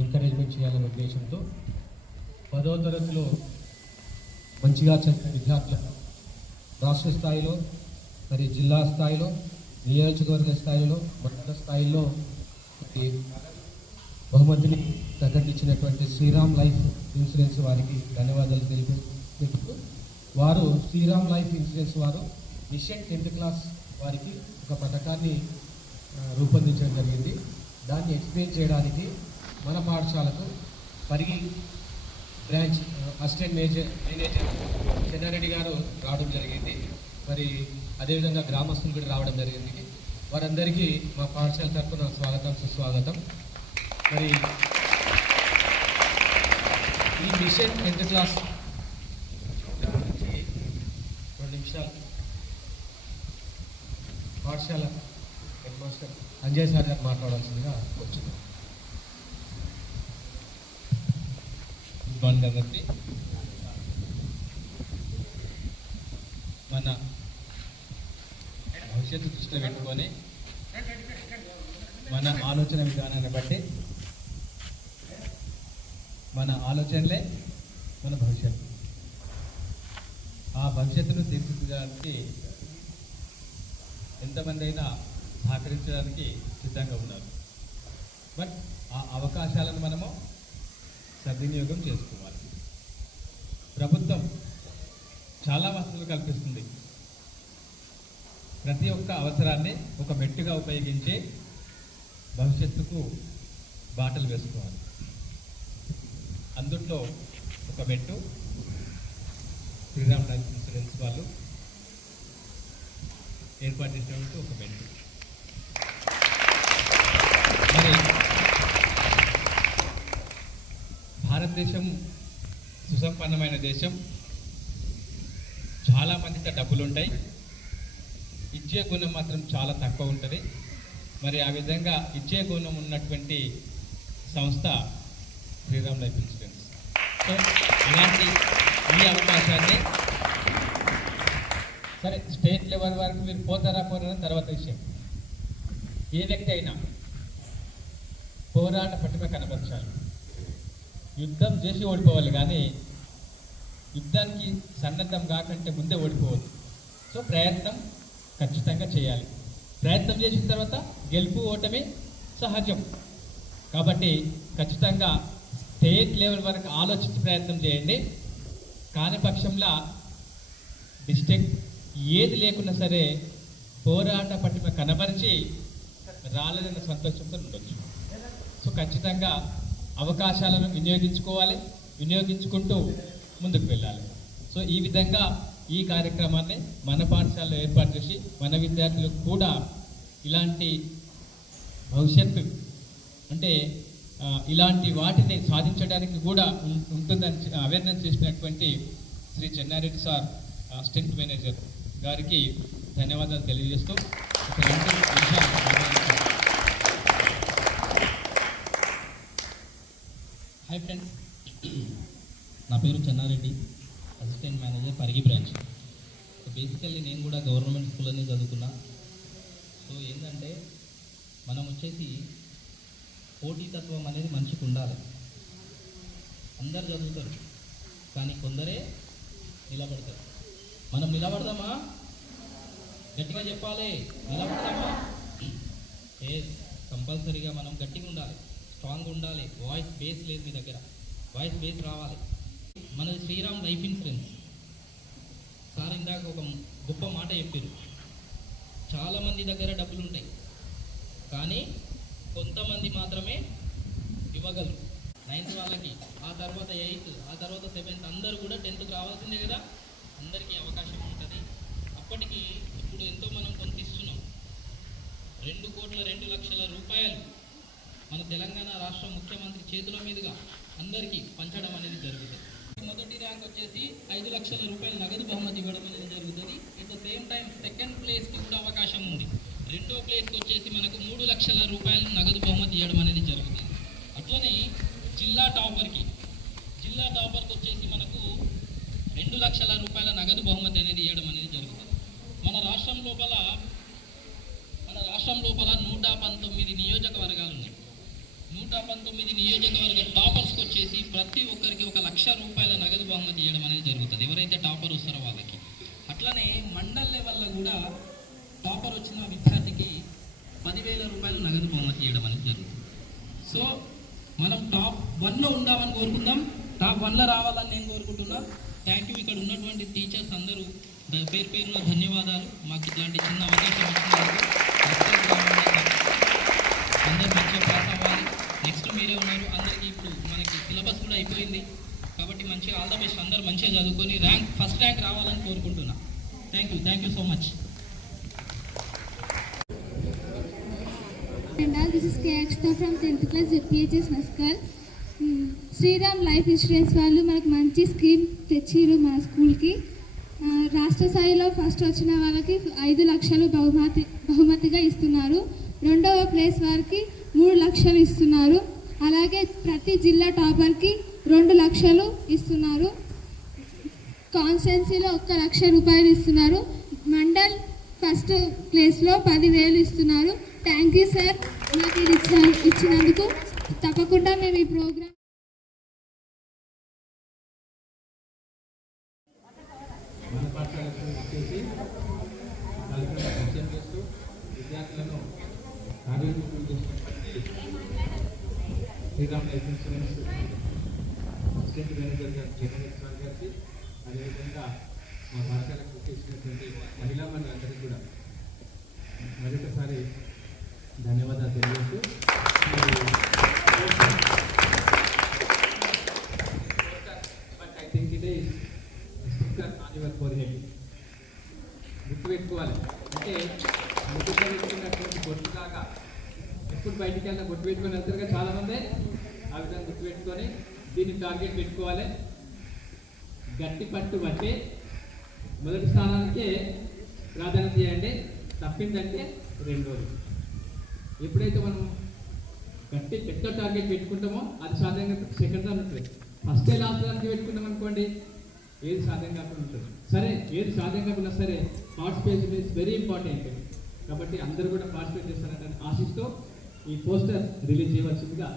Encouragement చేయాలనే ఉద్దేశంతో 10వ తరగతిలో మంచిగా చదివిన విద్యార్థులకు రాష్ట్ర స్థాయిలో, మరి జిల్లా స్థాయిలో, నియోజకవర్గ స్థాయిలో, మండల స్థాయిలో బహుమతిని ప్రకటించినటువంటి శ్రీరామ్ లైఫ్ ఇన్సూరెన్స్ వారికి ధన్యవాదాలు తెలుపుతూ, వారు శ్రీరామ్ లైఫ్ ఇన్సూరెన్స్ వారు మిషన్ 10th క్లాస్ వారికి ఒక పథకాన్ని రూపొందించడం జరిగింది. దాన్ని ఎక్స్ప్లెయిన్ చేయడానికి మన పాఠశాలకు Parigi branch assistant manager Chennareddy garu రావడం జరిగింది. మరి అదేవిధంగా గ్రామస్తులు కూడా రావడం జరిగింది. వారందరికీ మా పాఠశాల తరఫున స్వాగతం, సుస్వాగతం. మరి ఈ మిషన్ 10th క్లాస్ 2 నిమిషాలు పాఠశాల హెడ్ మాస్టర్ అంజయ్ సార్ గారు మాట్లాడాల్సిందిగా వచ్చింది. కాబట్టి మన భవిష్యత్తు దృష్టిలో పెట్టుకొని మన ఆలోచన విధానాన్ని బట్టి మన ఆలోచనలే మన భవిష్యత్తు. ఆ భవిష్యత్తును తీర్చిదిద్దడానికి ఎంతమంది అయినా సహకరించడానికి సిద్ధంగా ఉన్నారు. బట్ ఆ అవకాశాలను మనము సద్వినియోగం చేసుకోవాలి. ప్రభుత్వం చాలా వసతులు కల్పిస్తుంది. ప్రతి ఒక్క అవసరాన్ని ఒక మెట్టుగా ఉపయోగించి భవిష్యత్తుకు బాటలు వేసుకోవాలి. అందులో ఒక మెట్టు శ్రీరామ్ లైఫ్ ఇన్సూరెన్స్ వాళ్ళు ఏర్పాటు చేసినట్టు ఒక మెట్టు. మరి భారతదేశం సుసంపన్నమైన దేశం. చాలామందితో డబ్బులు ఉంటాయి, ఇచ్చే గుణం మాత్రం చాలా తక్కువ ఉంటుంది. మరి ఆ విధంగా ఇచ్చే గుణం ఉన్నటువంటి సంస్థ శ్రీరామ్ లైఫ్ ఇన్సూరెన్స్. సో ఇలాంటి ఈ అవకాశాన్ని సరే స్టేట్ లెవెల్ వరకు మీరు పోతారా తర్వాత విషయం. ఏ వ్యక్తి అయినా పోరాట పటిమ కనబరచాలి. యుద్ధం చేసి ఓడిపోవాలి, కానీ యుద్ధానికి సన్నద్ధం కాకంటే ముందే ఓడిపోవద్దు. సో ప్రయత్నం ఖచ్చితంగా చేయాలి. ప్రయత్నం చేసిన తర్వాత గెలుపు ఓటమి సహజం. కాబట్టి ఖచ్చితంగా స్టేట్ లెవెల్ వరకు ఆలోచించి ప్రయత్నం చేయండి. కాని పక్షంలో డిస్ట్రిక్ట్ ఏది లేకున్నా సరే పోరాట పటిమ కనబరిచి రాలేదన్న సంతోషంతో ఉండొచ్చు. సో ఖచ్చితంగా అవకాశాలను వినియోగించుకోవాలి, వినియోగించుకుంటూ ముందుకు వెళ్ళాలి. సో ఈ విధంగా ఈ కార్యక్రమాన్ని మన పాఠశాలలో ఏర్పాటు చేసి మన విద్యార్థులకు కూడా ఇలాంటి భవిష్యత్తు అంటే ఇలాంటి వాటిని సాధించడానికి కూడా ఉంటుందని అవేర్నెస్ చేసినటువంటి Shri Chennareddy sir assistant manager గారికి ధన్యవాదాలు తెలియజేస్తూ హాయ్ ఫ్రెండ్స్, నా పేరు Chennareddy, assistant manager Parigi branch. So basically నేను కూడా గవర్నమెంట్ స్కూల్లోనే చదువుకున్నా. సో ఏంటంటే మనం వచ్చేసి పోటీతత్వం అనేది మనిషికి ఉండాలి. అందరు చదువుతారు, కానీ కొందరే నిలబడతారు. మనం నిలబడదామా? గట్టిగా చెప్పాలి, నిలబడదామా? కంపల్సరీగా మనం గట్టిగా ఉండాలి, స్ట్రాంగ్ ఉండాలి. వాయిస్ బేస్ లేదు మీ దగ్గర, వాయిస్ బేస్ రావాలి. మనది శ్రీరామ్ లైఫ్ ఇన్సూరెన్స్. సార్ ఇందాక ఒక గొప్ప మాట చెప్పారు. చాలామంది దగ్గర డబ్బులు ఉంటాయి, కానీ కొంతమంది మాత్రమే ఇవ్వగలరు. 9th వాళ్ళకి, ఆ తర్వాత 8th, ఆ తర్వాత 7th, అందరూ కూడా 10th రావాల్సిందే కదా. అందరికీ అవకాశం ఉంటుంది. అప్పటికి ఇప్పుడు ఎంతో మనం కొంత ఇస్తున్నాం. 2,02,00,000 రూపాయలు మన తెలంగాణ రాష్ట్ర ముఖ్యమంత్రి చేతుల మీదుగా అందరికీ పంచడం అనేది జరుగుతుంది. మొదటి ర్యాంక్ వచ్చేసి 5 లక్షల రూపాయలు నగదు బహుమతి ఇవ్వడం అనేది జరుగుతుంది. At the same time second ప్లేస్కి కూడా అవకాశం ఉంది. 2వ ప్లేస్కి వచ్చేసి మనకు 3 లక్షల రూపాయలు నగదు బహుమతి ఇవ్వడం అనేది జరుగుతుంది. అట్లనే జిల్లా టాపర్కి వచ్చేసి మనకు 2 లక్షల రూపాయల నగదు బహుమతి అనేది ఇవ్వడం అనేది జరుగుతుంది. మన రాష్ట్రం లోపల 119 నియోజకవర్గాలు ఉన్నాయి. 119 నియోజకవర్గ టాపర్స్కి వచ్చేసి ప్రతి ఒక్కరికి 1 లక్ష రూపాయల నగదు బహుమతి ఇవ్వడం అనేది జరుగుతుంది, ఎవరైతే టాపర్ వస్తారో వాళ్ళకి. అట్లనే మండల్ లెవెల్లో కూడా టాపర్ వచ్చిన విద్యార్థికి 10,000 రూపాయలు నగదు బహుమతి ఇవ్వడం అనేది జరుగుతుంది. సో మనం టాప్ 1లో ఉండాలని కోరుకుందాం, టాప్ 1లో రావాలని నేను కోరుకుంటున్నా. Thank you. ఇక్కడ ఉన్నటువంటి టీచర్స్ అందరూ పేరు పేరున ధన్యవాదాలు. మాకు ఇట్లాంటి చిన్న అవకాశం ఇచ్చినందుకు. అందరూ మంచిగా పాస్ అవ్వాలి. నెక్స్ట్ మీరే ఉన్నారు, అందరికీ ఇప్పుడు మనకి సిలబస్ కూడా అయిపోయింది కాబట్టి మంచిగా ఆల్ ద బెస్ట్. అందరూ మంచిగా చదువుకొని ఫస్ట్ ర్యాంక్ రావాలని కోరుకుంటున్నా. Thank you so much. This is K. Akshita from 10th class ZPHS Maskal. Sriram life insurance వాళ్ళు మనకు మంచి స్కీమ్ తెచ్చిరు మన స్కూల్కి. రాష్ట్ర స్థాయిలో ఫస్ట్ వచ్చిన వాళ్ళకి 5 లక్షలు బహుమతిగా ఇస్తున్నారు. 2వ ప్లేస్ వారికి 3 లక్షలు ఇస్తున్నారు. అలాగే ప్రతి జిల్లా టాపర్కి 2 లక్షలు ఇస్తున్నారు. కాన్స్టిట్యున్సీలో 1 లక్ష రూపాయలు ఇస్తున్నారు. మండల్ ఫస్ట్ ప్లేస్లో 10,000 ఇస్తున్నారు. థ్యాంక్ యూ సార్, నాకు ఇది ఇచ్చినందుకు. తప్పకుండా మేము ఈ ప్రోగ్రామ్ మన పాఠశాలకు వచ్చేసి కార్యక్రమం పరిచయం చేస్తూ విద్యార్థులను కార్యక్రమం చేసినటువంటి Sriram life insurance assistant manager garu Jagan గారికి, అదేవిధంగా మా పాఠశాలకు వచ్చేసినటువంటి మహిళా మండలందరికీ కూడా మరొకసారి ధన్యవాదాలు తెలియజేస్తూ, but I think it is గుర్తుపెట్టుకోవాలి. అంటే ముఖ్యంగా పెట్టుకున్నటువంటి బొట్టులాగా ఎప్పుడు బయటికి వెళ్ళినా బొట్టు పెట్టుకొని వెళ్తారుగా చాలామంది. ఆ విధంగా గుర్తుపెట్టుకొని దీన్ని టార్గెట్ పెట్టుకోవాలి. గట్టి పట్టు బట్టి మొదటి స్థానానికే ప్రాధాన్యత చేయండి. తప్పిందంటే రెండోది. ఎప్పుడైతే మనం గట్టి పెద్ద టార్గెట్ పెట్టుకుంటామో అది సాధారణంగా సెకండ్ రన్ ఉంటుంది. ఫస్ట్ లాస్ట్ రన్కి పెట్టుకున్నాం అనుకోండి, ఏది సాధ్యం కాకుండా ఉంటుంది. సరే, ఏది సాధ్యం కాకుండా సరే పార్టిసిపేషన్ ఈజ్ వెరీ ఇంపార్టెంట్. కాబట్టి అందరూ కూడా పార్టిసిపేట్ చేస్తారని ఆశిస్తూ ఈ పోస్టర్ రిలీజ్ చేయవలసిందిగా